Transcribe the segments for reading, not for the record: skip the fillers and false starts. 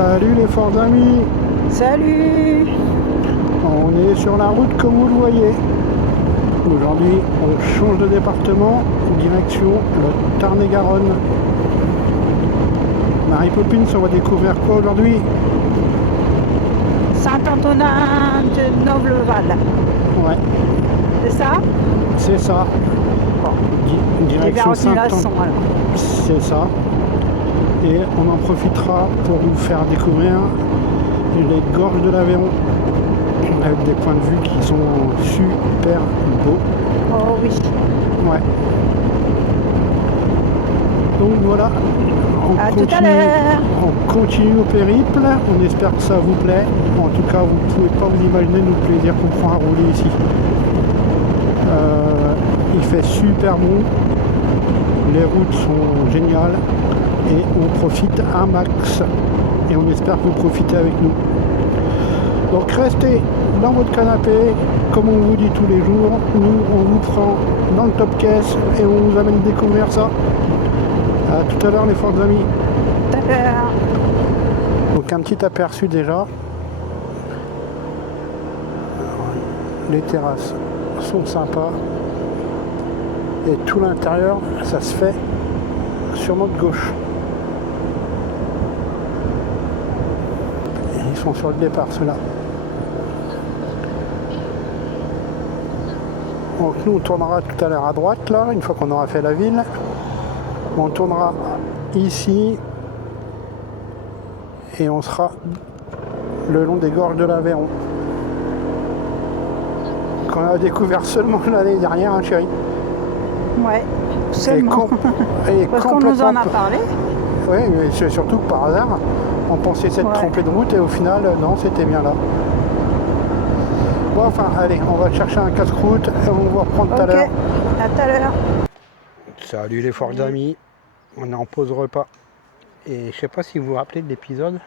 Salut les forts amis. Salut. On est sur la route comme vous le voyez. Aujourd'hui on change de département, direction le Tarn-et-Garonne. Marie Poppins, on va découvrir quoi aujourd'hui? Saint-Antonin de Novleval. Ouais, C'est ça? c'est ça. Bon. Et Direction vers Saint-Antonin alors. C'est ça. Et on en profitera pour vous faire découvrir les gorges de l'Aveyron avec des points de vue qui sont super beaux. Oh oui. Ouais. Donc voilà, À tout à l'heure. on continue nos périples, on espère que ça vous plaît. En tout cas, vous ne pouvez pas vous imaginer nous le plaisir qu'on prend à rouler ici. Il fait super bon, les routes sont géniales et on profite un max. Et on espère que vous profitez avec nous. Donc restez dans votre canapé, comme on vous dit tous les jours. Nous, on vous prend dans le top caisse et on vous amène découvrir ça. À tout à l'heure les forts amis. Tout à l'heure. Donc un petit aperçu déjà. Les terrasses sont sympas. Et tout l'intérieur, ça se fait sur notre gauche. Et ils sont sur le départ ceux-là. Donc nous on tournera tout à l'heure à droite là, une fois qu'on aura fait la ville. On tournera ici et on sera le long des gorges de l'Aveyron. Qu'on a découvert seulement l'année dernière, hein, chérie. Ouais, seulement. Parce qu'on nous en a parlé. Oui, mais c'est surtout que par hasard, on pensait s'être trompé de route et au final, non, c'était bien là. Bon, enfin, allez, on va chercher un casse-croûte et on va reprendre tout à l'heure. À tout à l'heure. Salut les forts amis, on est en pause repas. Et je sais pas si vous vous rappelez de l'épisode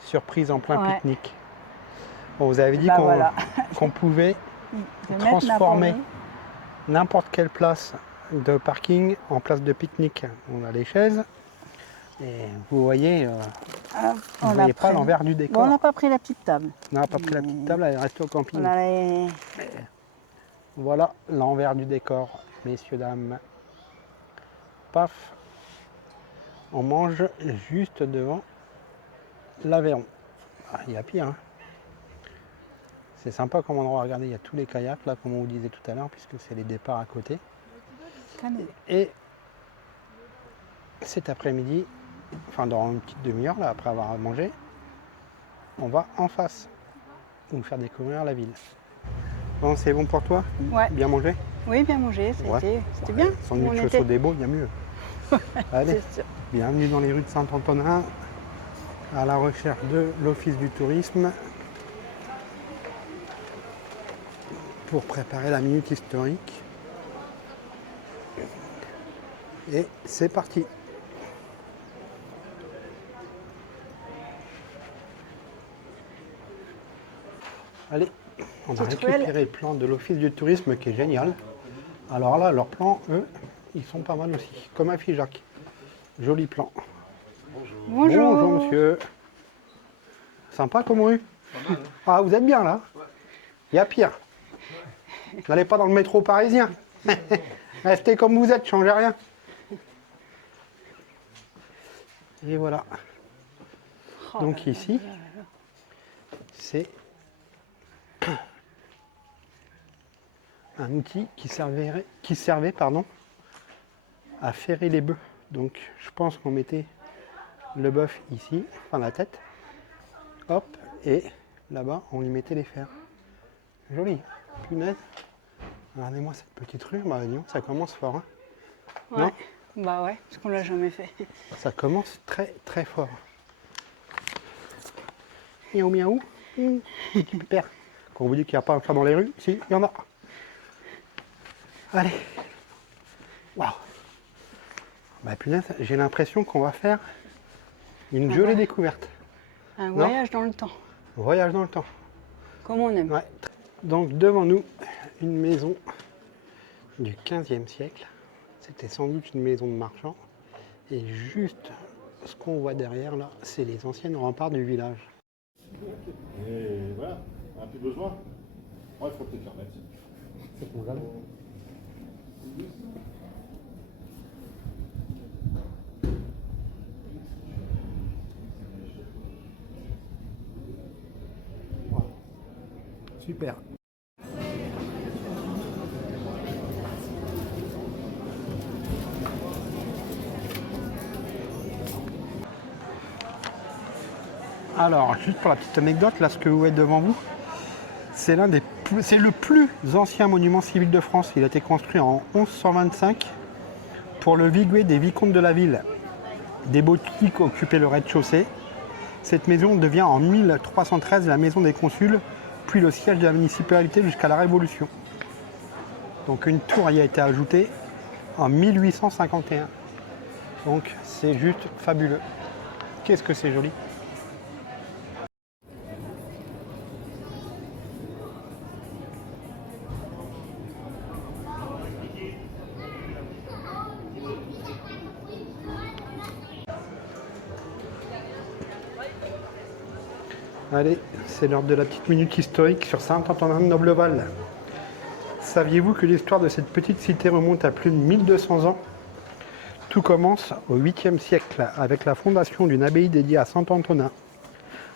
Surprise en plein pique-nique. On vous avait dit qu'on pouvait transformer n'importe quelle place de parking en place de pique-nique. On a les chaises et vous voyez, vous ne voyez pas l'envers du décor. Bon, on n'a pas pris la petite table. On n'a pas pris la petite table, elle est restée au camping. On Voilà l'envers du décor, messieurs, dames. Paf, on mange juste devant l'Aveyron. Ah, il y a pire, hein. C'est sympa comme endroit à regarder, il y a tous les kayaks là, comme on vous disait tout à l'heure, puisque c'est les départs à côté. Et cet après-midi, enfin dans une petite demi-heure là, après avoir mangé, on va en face vous faire découvrir la ville. Bon, c'est bon pour toi? Ouais. Bien mangé? Oui, bien mangé, c'était bien. Sandwich chaud des beaux, il y a mieux. Allez, bienvenue dans les rues de Saint-Antonin, à la recherche de l'Office du tourisme, pour préparer la minute historique. Et c'est parti. Allez, on a récupéré le plan de l'Office du tourisme qui est génial. Alors là, leurs plans, eux, ils sont pas mal aussi, comme un Figeac. Joli plan. Bonjour. Bonjour monsieur. Sympa comme rue. Ah, vous êtes bien là? Il y a pire. Vous n'allez pas dans le métro parisien. Restez comme vous êtes, changez rien. Et voilà. Donc ici, c'est un outil qui servait à ferrer les bœufs. Donc je pense qu'on mettait le bœuf ici, enfin la tête, hop, et là-bas on lui mettait les fers. Joli, punaise. Regardez-moi cette petite rue, bah disons, ça commence fort. Hein. Ouais. Non, bah ouais, parce qu'on l'a jamais fait. Ça commence très très fort. Miaou miaou, petit pépère. Quand on vous dit qu'il n'y a pas un chat dans les rues, si, il y en a. Allez. Waouh. Bah punaise, j'ai l'impression qu'on va faire une jolie découverte. Un voyage dans le temps. Voyage dans le temps. Comme on aime. Ouais. Donc devant nous, une maison du 15e siècle. C'était sans doute une maison de marchand. Et juste ce qu'on voit derrière là, c'est les anciennes remparts du village. Et voilà, on n'a plus besoin. Ouais, il faut peut-être les remettre. C'est ton jardin. Super. Alors, juste pour la petite anecdote, là, ce que vous voyez devant vous, c'est le plus ancien monument civil de France. Il a été construit en 1125 pour le viguier des vicomtes de la ville. Des boutiques occupaient le rez-de-chaussée. Cette maison devient en 1313 la maison des consuls, puis le siège de la municipalité jusqu'à la Révolution. Donc une tour y a été ajoutée en 1851. Donc c'est juste fabuleux. Qu'est-ce que c'est joli! Allez, c'est l'heure de la petite minute historique sur Saint-Antonin de Nobleval. Saviez-vous que l'histoire de cette petite cité remonte à plus de 1200 ans? Tout commence au 8e siècle avec la fondation d'une abbaye dédiée à Saint-Antonin.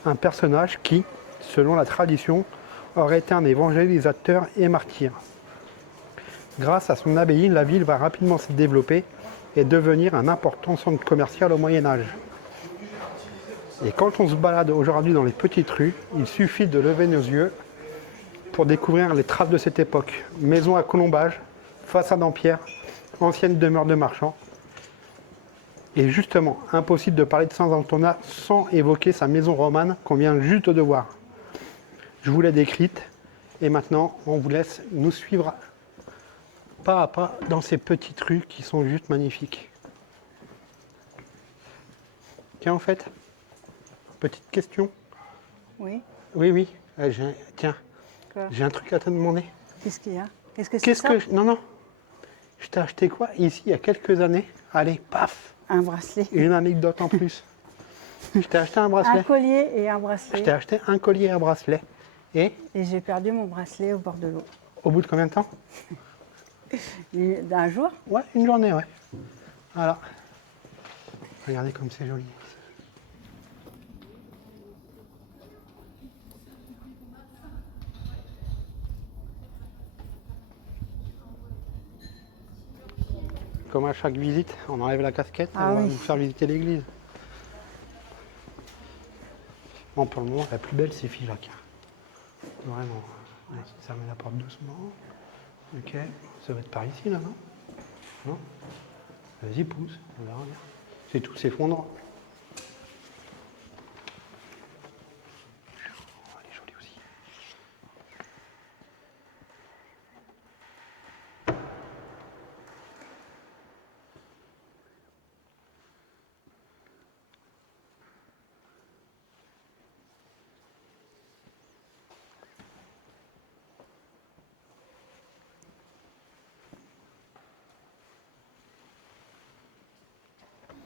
Un personnage qui, selon la tradition, aurait été un évangélisateur et martyr. Grâce à son abbaye, la ville va rapidement se développer et devenir un important centre commercial au Moyen-Âge. Et quand on se balade aujourd'hui dans les petites rues, il suffit de lever nos yeux pour découvrir les traces de cette époque. Maison à colombage, façade en pierre, ancienne demeure de marchands. Et justement, impossible de parler de Saint-Antonin sans évoquer sa maison romane qu'on vient juste de voir. Je vous l'ai décrite et maintenant on vous laisse nous suivre pas à pas dans ces petites rues qui sont juste magnifiques. Tiens, en fait, petite question. Oui. Oui. Tiens, Quoi? j'ai un truc à te demander. Qu'est-ce qu'il y a? Qu'est-ce que c'est ça? Non. Je t'ai acheté quoi ici il y a quelques années? Allez, paf! Un bracelet. Une anecdote en plus. Je t'ai acheté un bracelet. Un collier et un bracelet. Je t'ai acheté un collier et un bracelet. Et j'ai perdu mon bracelet au bord de l'eau. au bout de combien de temps? D'un jour? Ouais, une journée, ouais. Voilà. Regardez comme c'est joli. Comme à chaque visite, on enlève la casquette et on va vous faire visiter l'église. Bon, pour le moment, la plus belle, c'est Figeac. Vraiment. Allez, ça met la porte doucement. Ok. Ça va être par ici, là, non? Non? Vas-y, pousse. On verra bien. C'est tout s'effondre. Elle est jolie aussi.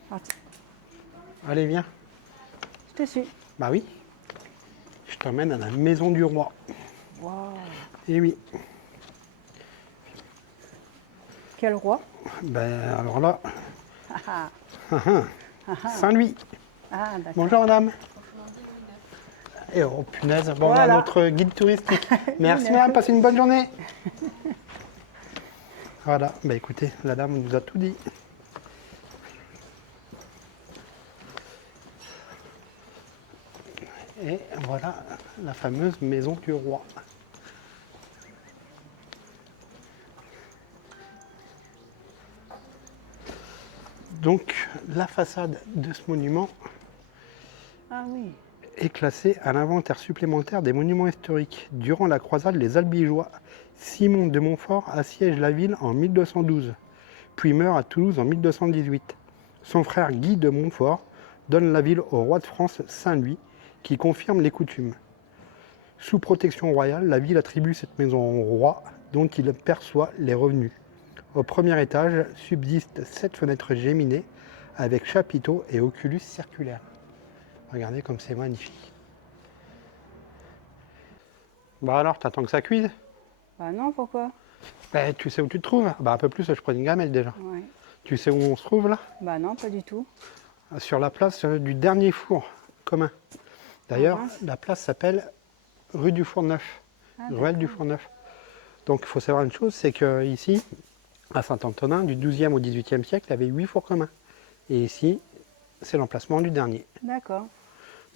Parti. Allez, viens. Je te suis. Bah oui. Je t'emmène à la maison du roi. Wow. Et oui. Quel roi? Ben alors là, Ah, Saint-Louis. ah, d'accord. Bonjour madame. Et oh punaise, bon, voilà notre guide touristique. Merci madame, passez une bonne journée. Voilà, bah écoutez, la dame nous a tout dit. Et voilà la fameuse maison du roi. Donc la façade de ce monument est classée à l'inventaire supplémentaire des monuments historiques. Durant la croisade, les Albigeois, Simon de Montfort assiège la ville en 1212, puis meurt à Toulouse en 1218. Son frère Guy de Montfort donne la ville au roi de France Saint-Louis, qui confirme les coutumes. Sous protection royale, la ville attribue cette maison au roi, dont il perçoit les revenus. Au premier étage subsistent 7 fenêtres géminées avec chapiteau et oculus circulaire. Regardez comme c'est magnifique. Bah alors, t'attends que ça cuise? Bah non, pourquoi? Bah, tu sais où tu te trouves? Bah un peu plus, je prends une gamelle déjà. Ouais. Tu sais où on se trouve là? Bah non, pas du tout. Sur la place du dernier four commun. D'ailleurs, la place s'appelle rue du Four Neuf, ruelle du Four Neuf. Donc il faut savoir une chose, c'est qu'ici, à Saint-Antonin, du 12e au 18e siècle, il y avait 8 fours communs. Et ici, c'est l'emplacement du dernier. D'accord.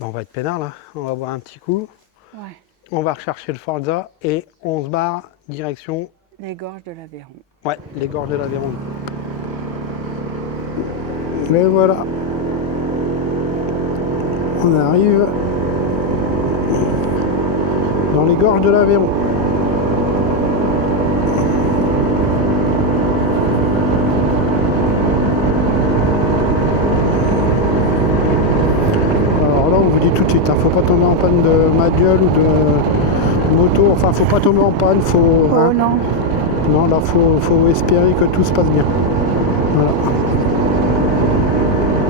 Bon, on va être peinard là, on va boire un petit coup. Ouais. On va rechercher le Forza et on se barre direction... Les gorges de l'Aveyron. Ouais, les gorges de l'Aveyron. Et voilà. On arrive dans les gorges de l'Aveyron. Alors là, on vous dit tout de suite, faut pas tomber en panne de manuel ou de moto. Enfin, faut pas tomber en panne, faut... Oh hein, non. Non, là, faut espérer que tout se passe bien. Voilà.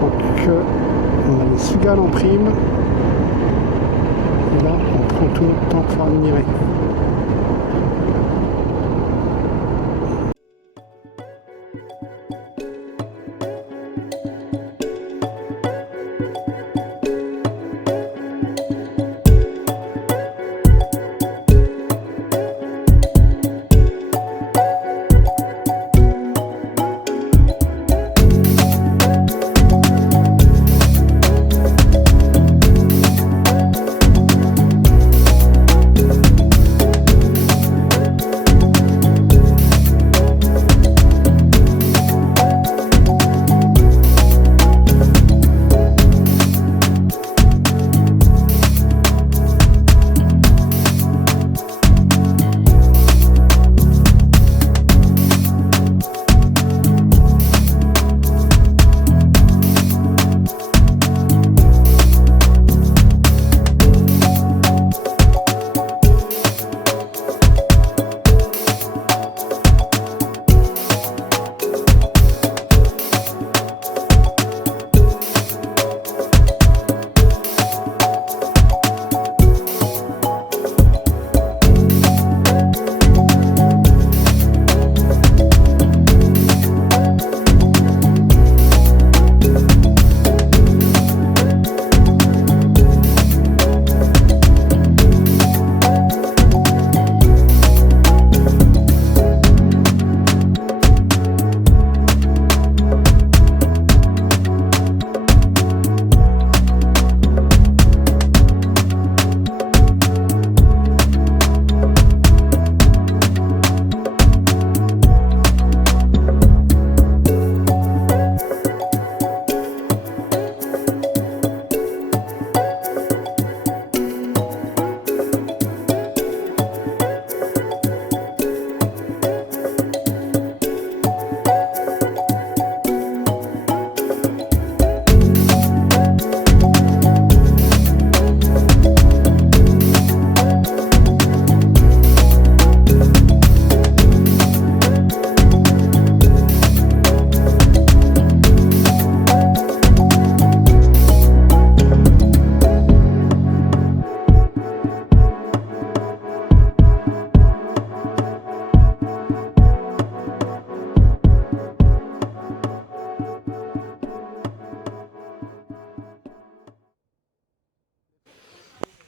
Donc, on a les cigales en prime. Et là, on prend tout le temps pour faire admirer.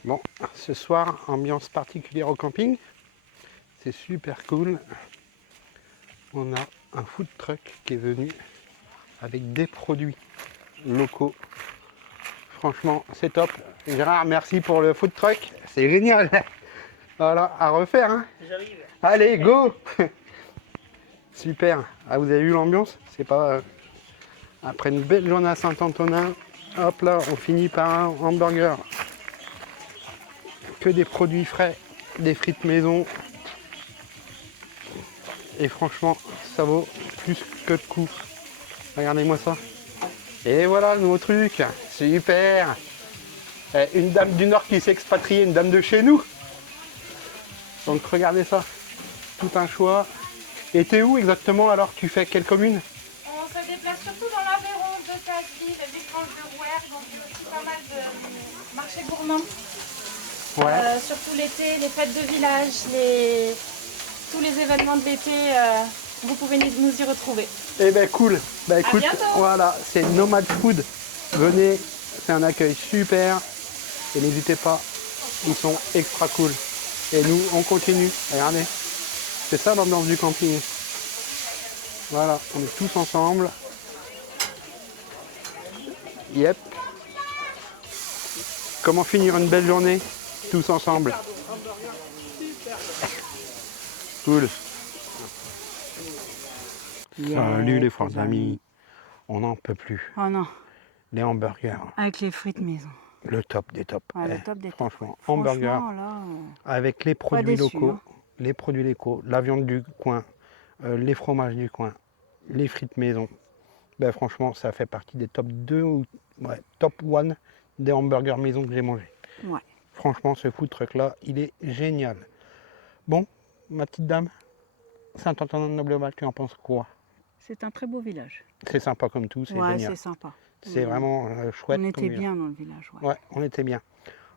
Bon, ce soir, ambiance particulière au camping. C'est super cool. On a un food truck qui est venu avec des produits locaux. Franchement, c'est top. Gérard, merci pour le food truck. C'est génial. Voilà, à refaire. Hein. J'arrive. Allez, go. Super. Ah, vous avez vu l'ambiance? C'est pas... Après une belle journée à Saint-Antonin, hop là, on finit par un hamburger. Que des produits frais, des frites maison. Et franchement, ça vaut plus que le coup. Regardez-moi ça. Et voilà le nouveau truc. Super. Une dame du Nord qui s'est expatriée, une dame de chez nous. Donc regardez ça. Tout un choix. Et t'es où exactement alors? Tu fais quelle commune? On se déplace surtout dans l'Aveyron, de branche de Rouergue, on fait aussi pas mal de marchés gourmands. Ouais. Surtout l'été, les fêtes de village, tous les événements de l'été, vous pouvez nous y retrouver. Eh ben cool. Bah écoute, bientôt. voilà, c'est Nomad Food. Venez, c'est un accueil super. Et n'hésitez pas, ils sont extra cool. Et nous, on continue. Regardez, c'est ça l'ambiance du camping. Voilà, on est tous ensemble. Yep. Comment finir une belle journée tous ensemble. Cool. Salut les forts amis. On n'en peut plus. Oh non. Les hamburgers. Avec les frites maison. Le top des tops. Ouais, le top des franchement, tops. hamburger Là, avec les produits déçu, locaux, hein. les produits locaux, la viande du coin, les fromages du coin, les frites maison. Ben, franchement, ça fait partie des top 2 ou top 1 des hamburgers maison que j'ai mangé. Ouais. Franchement, ce food truck là, il est génial. Bon, ma petite dame, Saint-Antonin-de-Nobleval, tu en penses quoi? C'est un très beau village. C'est sympa comme tout, c'est Ouais, génial. c'est sympa. C'est vraiment chouette. On était bien dans le village. Ouais, on était bien.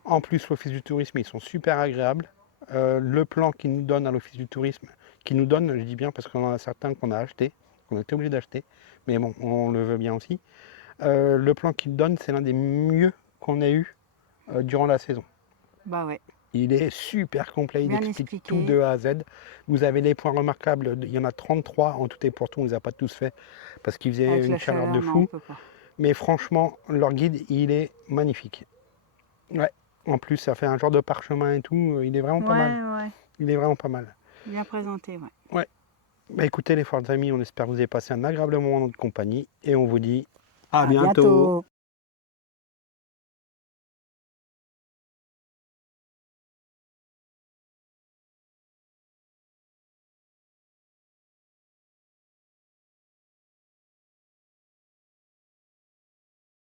En plus, l'Office du tourisme, ils sont super agréables. Le plan qu'ils nous donnent à l'Office du tourisme, je dis bien parce qu'on en a certains qu'on a acheté, qu'on était obligé d'acheter, mais bon, on le veut bien aussi. Le plan qu'ils donnent, c'est l'un des mieux qu'on ait eu durant la saison. Bah ouais. Il est super complet, il Bien explique expliqué. tout de A à Z. Vous avez les points remarquables, il y en a 33 en tout et pour tout, on ne les a pas tous faits parce qu'il faisait Avec une la chaleur de non, fou. on peut pas. Mais franchement, leur guide, il est magnifique. Ouais. En plus, ça fait un genre de parchemin et tout, il est vraiment pas mal. Ouais. Il est vraiment pas mal. Bien présenté, ouais. Ouais. Bah écoutez les forts amis, on espère que vous avez passé un agréable moment en notre compagnie et on vous dit à bientôt.